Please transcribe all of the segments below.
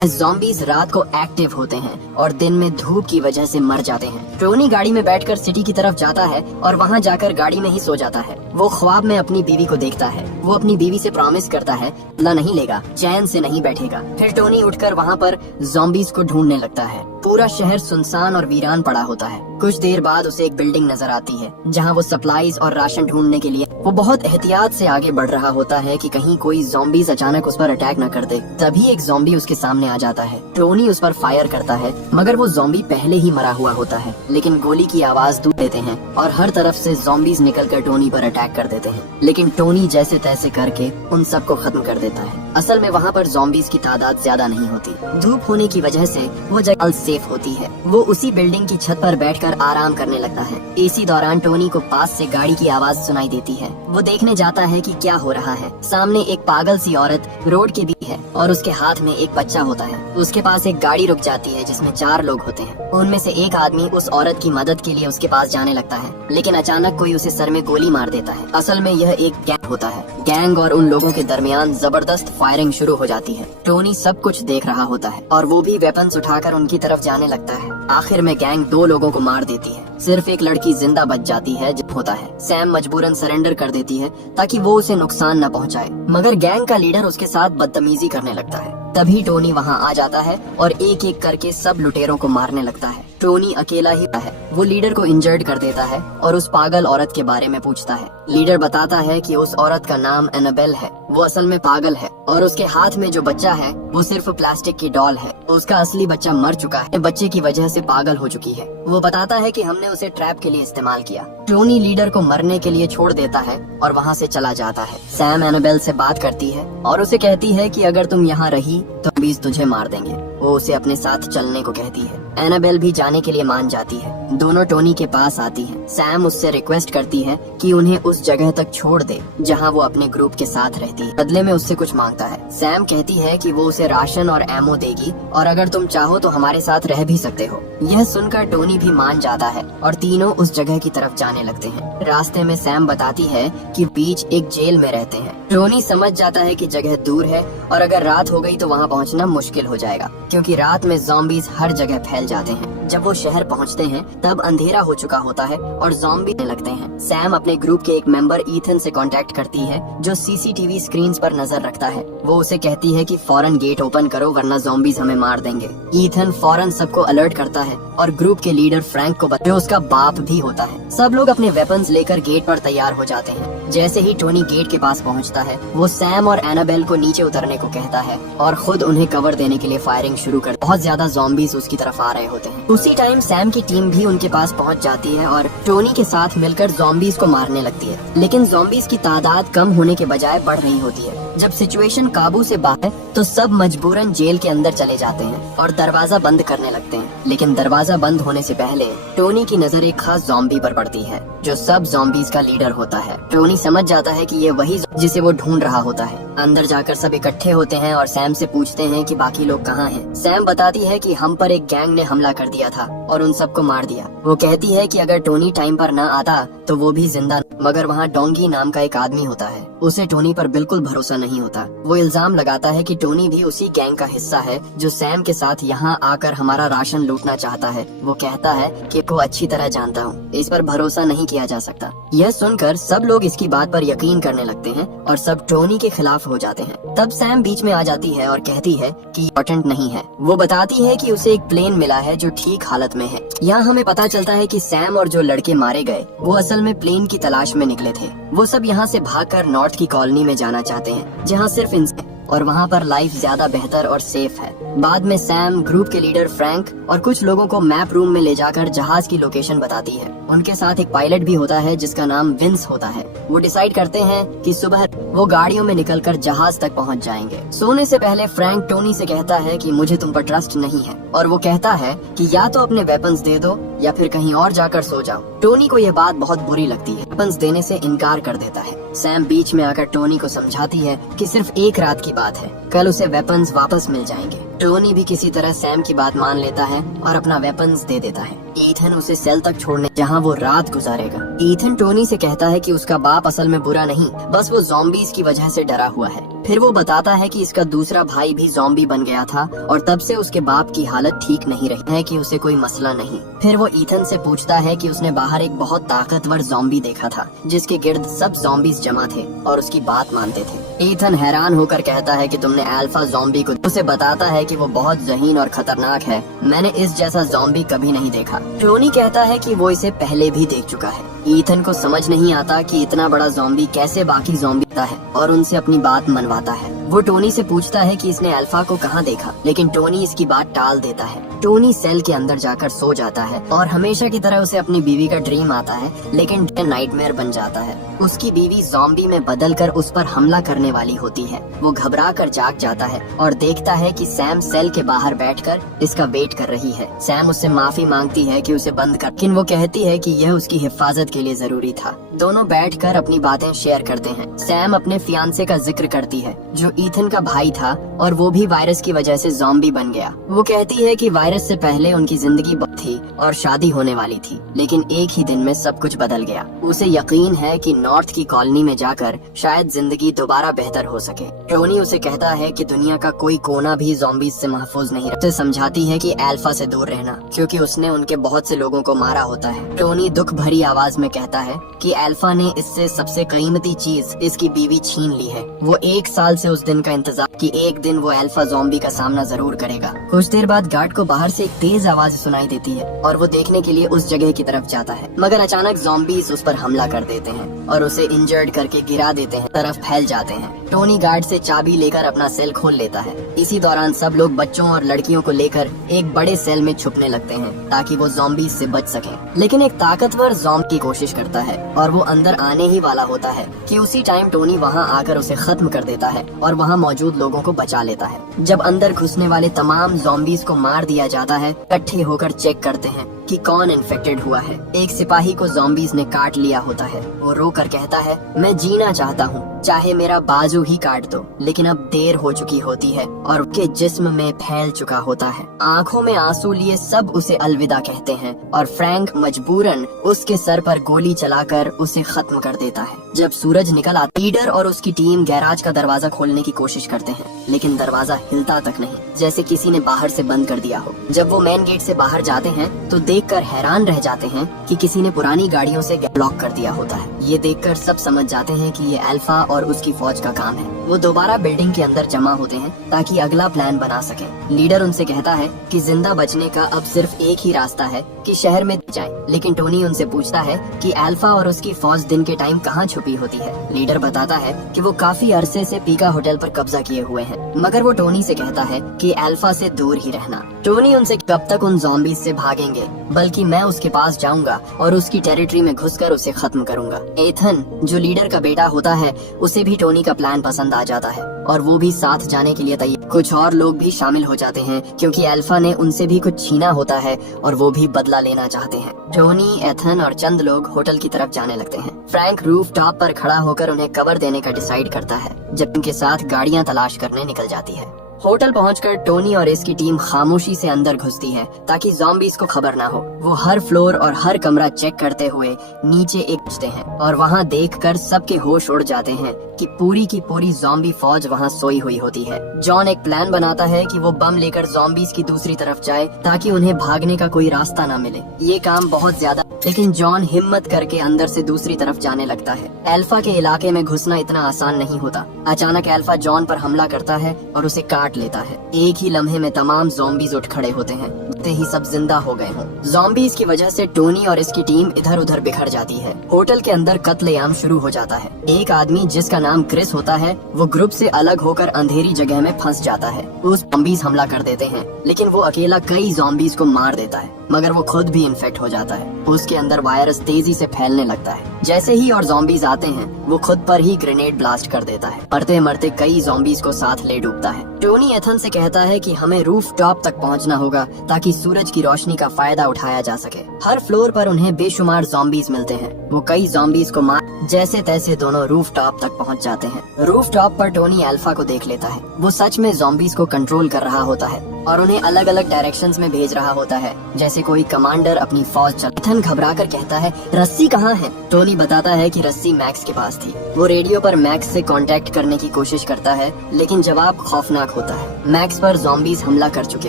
Zombies रात को active होते हैं और दिन में धूप की वजह से मर जाते हैं। टोनी गाड़ी में बैठकर सिटी की तरफ जाता है और वहाँ जाकर गाड़ी में ही सो जाता है। वो ख्वाब में अपनी बीवी को देखता है। वो अपनी बीवी से प्रॉमिस करता है बदला नहीं लेगा, चैन से नहीं बैठेगा। फिर टोनी उठकर वहाँ पर ज़ॉम्बीज़ को ढूंढने लगता है। पूरा शहर सुनसान और वीरान पड़ा होता है। कुछ देर बाद उसे एक बिल्डिंग नजर आती है जहाँ वो सप्लाईज और राशन ढूंढने के लिए वो बहुत एहतियात से आगे बढ़ रहा होता है कि कहीं कोई ज़ॉम्बीज़ अचानक उस पर अटैक न कर दे। तभी एक ज़ॉम्बी उसके सामने आ जाता है। टोनी उस पर फायर करता है मगर वो ज़ॉम्बी पहले ही मरा हुआ होता है, लेकिन गोली की आवाज दूर देते हैं और हर तरफ से ज़ॉम्बीज़ निकलकर टोनी पर अटैक कर देते हैं। लेकिन टोनी जैसे तैसे करके उन सबको खत्म कर देता है। असल में वहाँ पर ज़ॉम्बीज़ की तादाद ज्यादा नहीं होती। धूप होने की वजह से वो जगह सेफ होती है। वो उसी बिल्डिंग की छत पर बैठकर आराम करने लगता है। इसी दौरान टोनी को पास से गाड़ी की आवाज सुनाई देती है। वो देखने जाता है कि क्या हो रहा है। सामने एक पागल सी औरत रोड के बीच है और उसके हाथ में एक बच्चा होता है। उसके पास एक गाड़ी रुक जाती है जिसमें 4 लोग होते हैं। उनमें से एक आदमी उस औरत की मदद के लिए उसके पास जाने लगता है, लेकिन अचानक कोई उसे सर में गोली मार देता है। असल में यह एक गैंग होता है। गैंग और उन लोगों के दरमियान जबरदस्त फायरिंग शुरू हो जाती है। टोनी सब कुछ देख रहा होता है और वो भी वेपन्स उठाकर उनकी तरफ जाने लगता है। आखिर में गैंग 2 लोगों को मार देती है। सिर्फ एक लड़की जिंदा बच जाती है जब होता है। सैम मजबूरन सरेंडर कर देती है ताकि वो उसे नुकसान न पहुंचाए, मगर गैंग का लीडर उसके साथ बदतमीजी करने लगता है। तभी टोनी वहां आ जाता है और एक एक करके सब लुटेरों को मारने लगता है। टोनी अकेला ही है। वो लीडर को इंजर्ड कर देता है और उस पागल औरत के बारे में पूछता है। लीडर बताता है कि उस औरत का नाम एनाबेल है। वो असल में पागल है और उसके हाथ में जो बच्चा है वो सिर्फ प्लास्टिक की डॉल है। उसका असली बच्चा मर चुका है, बच्चे की वजह से पागल हो चुकी है। वो बताता है कि हमने उसे ट्रैप के लिए इस्तेमाल किया। टोनी लीडर को मरने के लिए छोड़ देता है और वहाँ से चला जाता है। सैम एनाबेल से बात करती है और उसे कहती है कि अगर तुम यहाँ रही तो ज़ॉम्बीज़ तुझे मार देंगे। वो उसे अपने साथ चलने को कहती है। एनाबेल भी जाने के लिए मान जाती है। दोनों टोनी के पास आती हैं। सैम उससे रिक्वेस्ट करती है कि उन्हें उस जगह तक छोड़ दे जहां वो अपने ग्रुप के साथ रहती है। बदले में उससे कुछ मांगता है। सैम कहती है कि वो उसे राशन और एमो देगी और अगर तुम चाहो तो हमारे साथ रह भी सकते हो। यह सुनकर टोनी भी मान जाता है और तीनों उस जगह की तरफ जाने लगते हैं। रास्ते में सैम बताती है कि बीच एक जेल में रहते हैं। टोनी समझ जाता है कि जगह दूर है और अगर रात हो गई तो वहाँ पहुँचना मुश्किल हो जाएगा, क्योंकि रात में ज़ॉम्बीज़ हर जगह फैल जाते हैं। जब वो शहर पहुंचते हैं तब अंधेरा हो चुका होता है और ज़ॉम्बी आने लगते हैं। सैम अपने ग्रुप के एक मेंबर ईथन से कांटेक्ट करती है जो सीसीटीवी स्क्रीन्स पर नजर रखता है। वो उसे कहती है कि फौरन गेट ओपन करो वरना ज़ॉम्बीज़ हमें मार देंगे। ईथन फौरन सबको अलर्ट करता है और ग्रुप के लीडर फ्रैंक को जो उसका बाप भी होता है। सब लोग अपने वेपन्स लेकर गेट पर तैयार हो जाते हैं। जैसे ही टोनी गेट के पास पहुंचता है वो सैम और एनाबेल को नीचे उतरने को कहता है और खुद उन्हें कवर देने के लिए फायरिंग शुरू कर। बहुत ज्यादा ज़ॉम्बीज़ उसकी तरफ आ रहे होते हैं। उसी टाइम सैम की टीम भी उनके पास पहुंच जाती है और टोनी के साथ मिलकर ज़ॉम्बीज़ को मारने लगती है। लेकिन ज़ॉम्बीज़ की तादाद कम होने के बजाय बढ़ रही होती है। जब सिचुएशन काबू से बाहर है तो सब मजबूरन जेल के अंदर चले जाते हैं और दरवाजा बंद करने लगते हैं। लेकिन दरवाजा बंद होने से पहले टोनी की नजर एक खास ज़ॉम्बी पर पड़ती है जो सब ज़ॉम्बीज़ का लीडर होता है। टोनी समझ जाता है कि ये वही जिसे वो ढूंढ रहा होता है। अंदर जाकर सब इकट्ठे होते हैं और सैम से पूछते हैं कि बाकी लोग कहाँ हैं। सैम बताती है कि हम पर एक गैंग ने हमला कर दिया था और उन सबको मार दिया। वो कहती है कि अगर टोनी टाइम पर न आता तो वो भी जिंदा, मगर वहाँ डोंगी नाम का एक आदमी होता है। उसे टोनी पर बिल्कुल भरोसा नहीं होता। वो इल्जाम लगाता है कि टोनी भी उसी गैंग का हिस्सा है जो सैम के साथ यहाँ आकर हमारा राशन लूटना चाहता है। वो कहता है कि को अच्छी तरह जानता हूँ, इस पर भरोसा नहीं किया जा सकता। यह सुनकर सब लोग इसकी बात पर यकीन करने लगते हैं और सब टोनी के खिलाफ हो जाते हैं। तब सैम बीच में आ जाती है और कहती है कि इम्पोर्टेंट नहीं है। वो बताती है कि उसे एक प्लेन मिला है जो ठीक हालत में है। यहाँ हमें पता चलता है कि सैम और जो लड़के मारे गए वो असल में प्लेन की तलाश में निकले थे। वो सब यहाँ से भागकर नॉर्थ की कॉलोनी में जाना चाहते हैं जहाँ सिर्फ इनसे और वहाँ पर लाइफ ज्यादा बेहतर और सेफ है। बाद में सैम ग्रुप के लीडर फ्रैंक और कुछ लोगों को मैप रूम में ले जाकर जहाज की लोकेशन बताती है। उनके साथ एक पायलट भी होता है जिसका नाम विंस होता है। वो डिसाइड करते हैं कि सुबह वो गाड़ियों में निकलकर जहाज तक पहुंच जाएंगे। सोने से पहले फ्रैंक टोनी से कहता है कि मुझे तुम पर ट्रस्ट नहीं है और वो कहता है कि या तो अपने वेपन्स दे दो या फिर कहीं और जाकर सो जाओ। टोनी को यह बात बहुत बुरी लगती है। वेपन्स देने से इनकार कर देता है। सैम बीच में आकर टोनी को समझाती है कि सिर्फ एक रात की बात है, कल उसे वेपन्स वापस मिल जाएंगे। टोनी भी किसी तरह सैम की बात मान लेता है और अपना वेपन्स दे देता है। ईथन उसे सेल तक छोड़ने जहां वो रात गुजारेगा। ईथन टोनी से कहता है कि उसका बाप असल में बुरा नहीं, बस वो ज़ॉम्बीज़ की वजह से डरा हुआ है। फिर वो बताता है कि इसका दूसरा भाई भी ज़ॉम्बी बन गया था और तब से उसके बाप की हालत ठीक नहीं रही है, कि उसे कोई मसला नहीं। फिर वो ईथन से पूछता है कि उसने बाहर एक बहुत ताकतवर ज़ॉम्बी देखा था जिसके गिर्द सब ज़ॉम्बीज जमा थे और उसकी बात मानते थे। ईथन हैरान होकर कहता है कि तुमने अल्फा ज़ॉम्बी को, उसे बताता है कि वो बहुत ज़हीन और खतरनाक है, मैंने इस जैसा ज़ॉम्बी कभी नहीं देखा। टोनी कहता है कि वो इसे पहले भी देख चुका है। ईथन को समझ नहीं आता कि इतना बड़ा ज़ॉम्बी कैसे बाकी ज़ॉम्बी है और उनसे अपनी बात मनवाता है। वो टोनी से पूछता है कि इसने अल्फा को कहाँ देखा, लेकिन टोनी इसकी बात टाल देता है। टोनी सेल के अंदर जाकर सो जाता है और हमेशा की तरह उसे अपनी बीवी का ड्रीम आता है, लेकिन नाइटमेयर बन जाता है। उसकी बीवी ज़ॉम्बी में बदलकर उस पर हमला करने वाली होती है। वो घबरा कर जाग जाता है और देखता है कि सैम सेल के बाहर बैठकर इसका वेट कर रही है। सैम उससे माफी मांगती है कि उसे बंद कर, लेकिन वो कहती है कि यह उसकी हिफाजत के लिए जरूरी था। दोनों बैठकर अपनी बातें शेयर करते हैं। सैम अपने फियांसे का जिक्र करती है जो ईथन का भाई था और वो भी वायरस की वजह से ज़ॉम्बी बन गया। वो कहती है कि वायरस से पहले उनकी जिंदगी थी और शादी होने वाली थी, लेकिन एक ही दिन में सब कुछ बदल गया। उसे यकीन है कि नॉर्थ की कॉलोनी में जाकर शायद जिंदगी दोबारा बेहतर हो सके। टोनी उसे कहता है कि दुनिया का कोई कोना भी ज़ॉम्बीज से महफूज नहीं रहता। समझाती है कि अल्फा से दूर रहना, क्योंकि उसने उनके बहुत से लोगों को मारा होता है। टोनी दुख भरी आवाज में कहता है कि अल्फा ने इससे सबसे कीमती चीज, इसकी बीवी, छीन ली है। वो 1 साल से उस दिन का इंतजार कि एक दिन वो अल्फा ज़ॉम्बी का सामना जरूर करेगा। कुछ देर बाद गार्ड को बाहर से एक तेज आवाज सुनाई देती है और वो देखने के लिए उस जगह की तरफ जाता है, मगर अचानक ज़ॉम्बीज उस पर हमला कर देते हैं और उसे इंजर्ड करके गिरा देते हैं, तरफ फैल जाते हैं। टोनी गार्ड से चाबी लेकर अपना सेल खोल लेता है। इसी दौरान सब लोग बच्चों और लड़कियों को लेकर एक बड़े सेल में छुपने लगते हैं ताकि वो ज़ॉम्बीज से बच सकें। लेकिन एक ताकतवर ज़ॉम्बी की कोशिश करता है और वो अंदर आने ही वाला होता है कि उसी टाइम टोनी वहाँ आकर उसे खत्म कर देता है और वहाँ मौजूद लोगों को बचा लेता है। जब अंदर घुसने वाले तमाम ज़ॉम्बीज को मार दिया जाता है, इकट्ठे होकर चेक करते हैं कि कौन इन्फेक्टेड हुआ है। एक सिपाही को ज़ॉम्बीज ने काट लिया होता है। वो रो कर कहता है, मैं जीना चाहता हूँ, चाहे मेरा बाजू ही काट दो। लेकिन अब देर हो चुकी होती है और उसके जिस्म में फैल चुका होता है। आंखों में आंसू लिए सब उसे अलविदा कहते हैं और फ्रैंक मजबूरन उसके सर पर गोली चलाकर उसे खत्म कर देता है। जब सूरज निकल आता, लीडर और उसकी टीम गैराज का दरवाजा खोलने की कोशिश करते हैं, लेकिन दरवाजा हिलता तक नहीं, जैसे किसी ने बाहर से बंद कर दिया हो। जब वो मेन गेट से बाहर जाते हैं तो देखकर हैरान रह जाते हैं कि किसी ने पुरानी गाड़ियों से ब्लॉक कर दिया होता है। ये देखकर सब समझ जाते हैं कि ये अल्फा और उसकी फौज का काम है। वो दोबारा बिल्डिंग के अंदर जमा होते हैं ताकि अगला प्लान बना सके। लीडर उनसे कहता है कि जिंदा बचने का अब सिर्फ एक ही रास्ता है कि शहर में जाएं। लेकिन टोनी उनसे पूछता है कि अल्फा और उसकी फौज दिन के टाइम कहाँ छुपी होती है। लीडर बताता है कि वो काफी अरसे से पीका होटल पर कब्जा किए हुए हैं, मगर वो टोनी से कहता है कि अल्फा से दूर ही रहना। टोनी उनसे कब तक उन ज़ॉम्बीज से भागेंगे, बल्कि मैं उसके पास जाऊंगा और उसकी टेरिटरी में घुसकर उसे खत्म करूंगा। एथन, जो लीडर का बेटा होता है, उसे भी टोनी का प्लान पसंद आ जाता है और वो भी साथ जाने के लिए तैयार। कुछ और लोग भी शामिल हो जाते हैं क्योंकि अल्फा ने उनसे भी कुछ छीना होता है और वो भी बदला लेना चाहते हैं। टोनी, एथन और चंद लोग होटल की तरफ जाने लगते हैं। फ्रैंक रूफ टॉप पर खड़ा होकर उन्हें कवर देने का डिसाइड करता है, जब उनके साथ गाड़ियां तलाश करने निकल जाती है। होटल पहुंचकर टोनी और इसकी टीम खामोशी से अंदर घुसती है ताकि ज़ॉम्बीज को खबर ना हो। वो हर फ्लोर और हर कमरा चेक करते हुए नीचे एक पहुंचते हैं और वहां देखकर सबके होश उड़ जाते हैं कि पूरी की पूरी ज़ॉम्बी फौज वहां सोई हुई होती है। जॉन एक प्लान बनाता है कि वो बम लेकर ज़ॉम्बीज की दूसरी तरफ जाए ताकि उन्हें भागने का कोई रास्ता ना मिले। ये काम बहुत ज्यादा, लेकिन जॉन हिम्मत करके अंदर से दूसरी तरफ जाने लगता है। अल्फा के इलाके में घुसना इतना आसान नहीं होता। अचानक अल्फा जॉन पर हमला करता है और उसे काट लेता है। एक ही लम्हे में तमाम ज़ॉम्बीज उठ खड़े होते हैं, ही सब जिंदा हो गए हों। ज़ॉम्बीज की वजह से टोनी और इसकी टीम इधर उधर बिखर जाती है। होटल के अंदर कत्लेआम शुरू हो जाता है। एक आदमी जिसका नाम क्रिस होता है, वो ग्रुप से अलग होकर अंधेरी जगह में फंस जाता है। उस ज़ॉम्बीज हमला कर देते हैं, लेकिन वो अकेला कई ज़ॉम्बीज को मार देता है, मगर वो खुद भी इन्फेक्ट हो जाता है। उसके अंदर वायरस तेजी से फैलने लगता है। जैसे ही और ज़ॉम्बीज आते हैं, वो खुद पर ही ग्रेनेड ब्लास्ट कर देता है। मरते मरते कई ज़ॉम्बीज को साथ ले डूबता है। टोनी एथन से कहता है कि हमें रूफ टॉप तक पहुंचना होगा ताकि सूरज की रोशनी का फायदा उठाया जा सके। हर फ्लोर पर उन्हें बेशुमार ज़ॉम्बीज मिलते हैं। वो कई ज़ॉम्बीज को मार जैसे तैसे दोनों रूफ टॉप तक पहुंच जाते हैं। रूफ टॉप पर टोनी अल्फा को देख लेता है। वो सच में ज़ॉम्बीज को कंट्रोल कर रहा होता है और उन्हें अलग अलग डायरेक्शंस में भेज रहा होता है, जैसे कोई कमांडर अपनी फौज चला। एथन घबरा कर कहता है, रस्सी कहाँ है? टोनी बताता है कि रस्सी मैक्स के पास थी। वो रेडियो पर मैक्स से कांटेक्ट करने की कोशिश करता है, लेकिन जवाब खौफनाक होता है। मैक्स पर ज़ॉम्बीज हमला कर चुके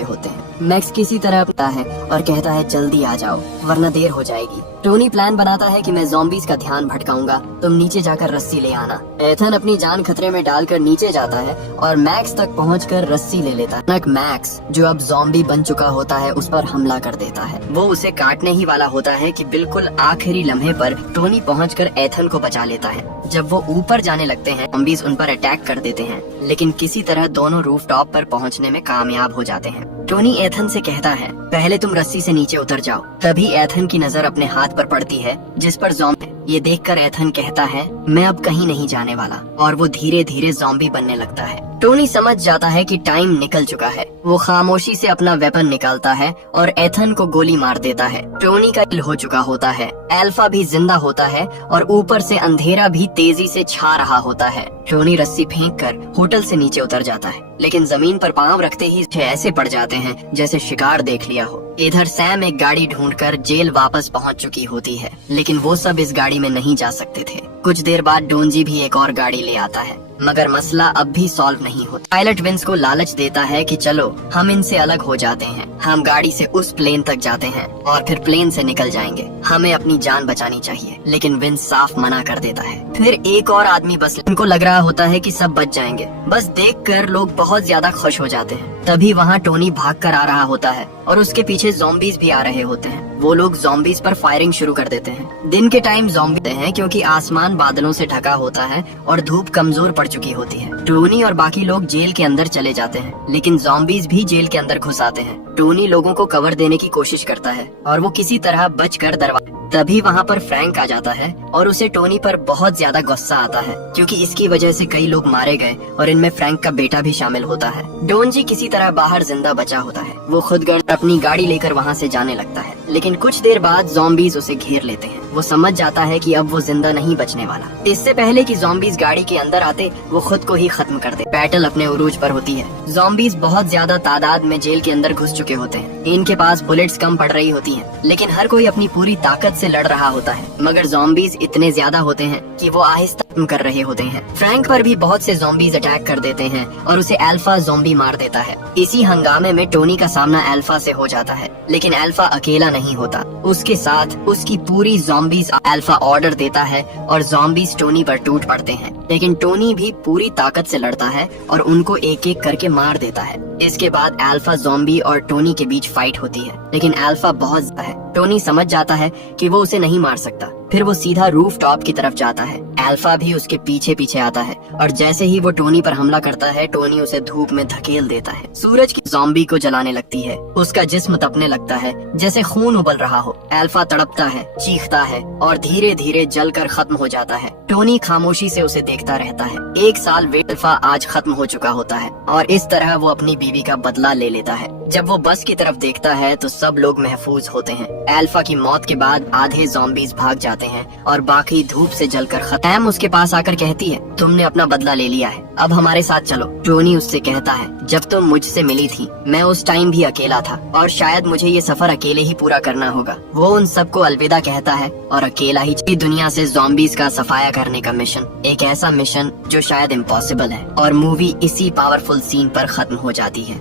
होते हैं। मैक्स किसी तरह आता है और कहता है, जल्दी आ जाओ वरना देर हो जाएगी। टोनी प्लान बनाता है कि मैं ज़ॉम्बीज का ध्यान भटकाऊंगा, तुम नीचे जाकर रस्सी ले आना। एथन अपनी जान खतरे में डालकर नीचे जाता है और मैक्स तक पहुंचकर रस्सी ले लेता है। मैक्स जो अब ज़ॉम्बी बन चुका होता है उस पर हमला कर देता है। वो उसे काटने ही वाला होता है कि बिल्कुल आखिरी लम्हे पर टोनी पहुंचकर एथन को बचा लेता है। जब वो ऊपर जाने लगते हैं, ज़ॉम्बीज उन पर अटैक कर देते हैं, लेकिन किसी तरह दोनों रूफटॉप पर पहुंचने में कामयाब हो जाते हैं। टोनी एथन से कहता है, पहले तुम रस्सी से नीचे उतर जाओ। तभी एथन की नजर अपने हाथ पर पड़ती है जिस पर ज़ॉम्बी है। ये देखकर एथन कहता है, मैं अब कहीं नहीं जाने वाला, और वो धीरे धीरे ज़ॉम्बी बनने लगता है। टोनी समझ जाता है कि टाइम निकल चुका है। वो खामोशी से अपना वेपन निकालता है और एथन को गोली मार देता है। टोनी का किल हो चुका होता है। अल्फा भी जिंदा होता है और ऊपर से अंधेरा भी तेजी से छा रहा होता है। टोनी रस्सी फेंककर होटल से नीचे उतर जाता है, लेकिन जमीन पर पांव रखते ही ऐसे पड़ जाते हैं जैसे शिकार देख लिया हो। इधर सैम एक गाड़ी ढूंढकर जेल वापस पहुंच चुकी होती है, लेकिन वो सब इस गाड़ी में नहीं जा सकते थे। कुछ देर बाद डोंजी भी एक और गाड़ी ले आता है, मगर मसला अब भी सॉल्व नहीं होता। पायलट विंस को लालच देता है कि चलो हम इनसे अलग हो जाते हैं, हम गाड़ी से उस प्लेन तक जाते हैं और फिर प्लेन से निकल जाएंगे, हमें अपनी जान बचानी चाहिए। लेकिन विंस साफ मना कर देता है। फिर एक और आदमी बस, उनको लग रहा होता है कि सब बच जाएंगे। बस देखकर लोग बहुत ज्यादा खुश हो जाते हैं। तभी वहाँ टोनी भागकर आ रहा होता है और उसके पीछे ज़ॉम्बीज भी आ रहे होते हैं। वो लोग ज़ॉम्बीज पर फायरिंग शुरू कर देते हैं। दिन के टाइम ज़ॉम्बी हैं क्योंकि आसमान बादलों से ढका होता है और धूप कमजोर पड़ चुकी होती है। टोनी और बाकी लोग जेल के अंदर चले जाते हैं, लेकिन ज़ॉम्बीज भी जेल के अंदर घुस आते हैं। टोनी लोगों को कवर देने की कोशिश करता है और वो किसी तरह बचकर दरवाजा। तभी वहाँ पर फ्रैंक आ जाता है और उसे टोनी पर बहुत ज्यादा गुस्सा आता है, क्योंकि इसकी वजह से कई लोग मारे गए और इनमें फ्रैंक का बेटा भी शामिल होता है। डोंजी किसी तरह बाहर जिंदा बचा होता है। वो खुद अपनी गाड़ी लेकर वहाँ से जाने लगता है, लेकिन कुछ देर बाद ज़ॉम्बीज उसे घेर लेते हैं। वो समझ जाता है कि अब वो जिंदा नहीं बचने वाला। इससे पहले कि ज़ॉम्बीज गाड़ी के अंदर आते, वो खुद को ही खत्म कर दे। बैटल अपने उरूज पर होती है। ज़ॉम्बीज बहुत ज्यादा तादाद में जेल के अंदर घुस चुके होते हैं। इनके पास बुलेट्स कम पड़ रही होती हैं, लेकिन हर कोई अपनी पूरी ताकत से लड़ रहा होता है। मगर ज़ॉम्बीज इतने ज्यादा होते हैं कि वो आहिस्ता कर रहे होते हैं। फ्रैंक पर भी बहुत से ज़ॉम्बीज अटैक कर देते हैं और उसे अल्फा ज़ॉम्बी मार देता है। इसी हंगामे में टोनी का सामना अल्फा से हो जाता है, लेकिन अल्फा अकेला नहीं होता। उसके साथ उसकी पूरी ज़ॉम्बीज। अल्फा ऑर्डर देता है और ज़ॉम्बीज टोनी पर टूट पड़ते हैं, लेकिन टोनी भी पूरी ताकत से लड़ता है और उनको एक एक करके मार देता है। इसके बाद अल्फा ज़ॉम्बी और टोनी के बीच फाइट होती है, लेकिन अल्फा बहुत ज्यादा है। टोनी समझ जाता है कि वो उसे नहीं मार सकता। फिर वो सीधा रूफ टॉप की तरफ जाता है। अल्फा भी उसके पीछे पीछे आता है और जैसे ही वो टोनी पर हमला करता है, टोनी उसे धूप में धकेल देता है। सूरज की ज़ॉम्बी को जलाने लगती है। उसका जिस्म तपने लगता है जैसे खून उबल रहा हो। अल्फा तड़पता है, चीखता है और धीरे धीरे जलकर खत्म हो जाता है। टोनी खामोशी से उसे देखता रहता है। 1 साल वेट अल्फा आज खत्म हो चुका होता है और इस तरह वो अपनी बीवी का बदला ले लेता है। जब वो बस की तरफ देखता है तो सब लोग महफूज होते हैं। अल्फा की मौत के बाद आधे ज़ॉम्बीज भाग जाते हैं और बाकी धूप से जलकर खत्म। उसके पास आकर कहती है, तुमने अपना बदला ले लिया है, अब हमारे साथ चलो। टोनी उससे कहता है, जब तुम मुझसे मिली थी मैं उस टाइम भी अकेला था और शायद मुझे ये सफर अकेले ही पूरा करना होगा। वो उन सबको अलविदा कहता है और अकेला ही दुनिया से ज़ॉम्बीज का सफाया करने का मिशन, एक ऐसा मिशन जो शायद इम्पॉसिबल है। और मूवी इसी पावरफुल सीन पर खत्म हो जाती है।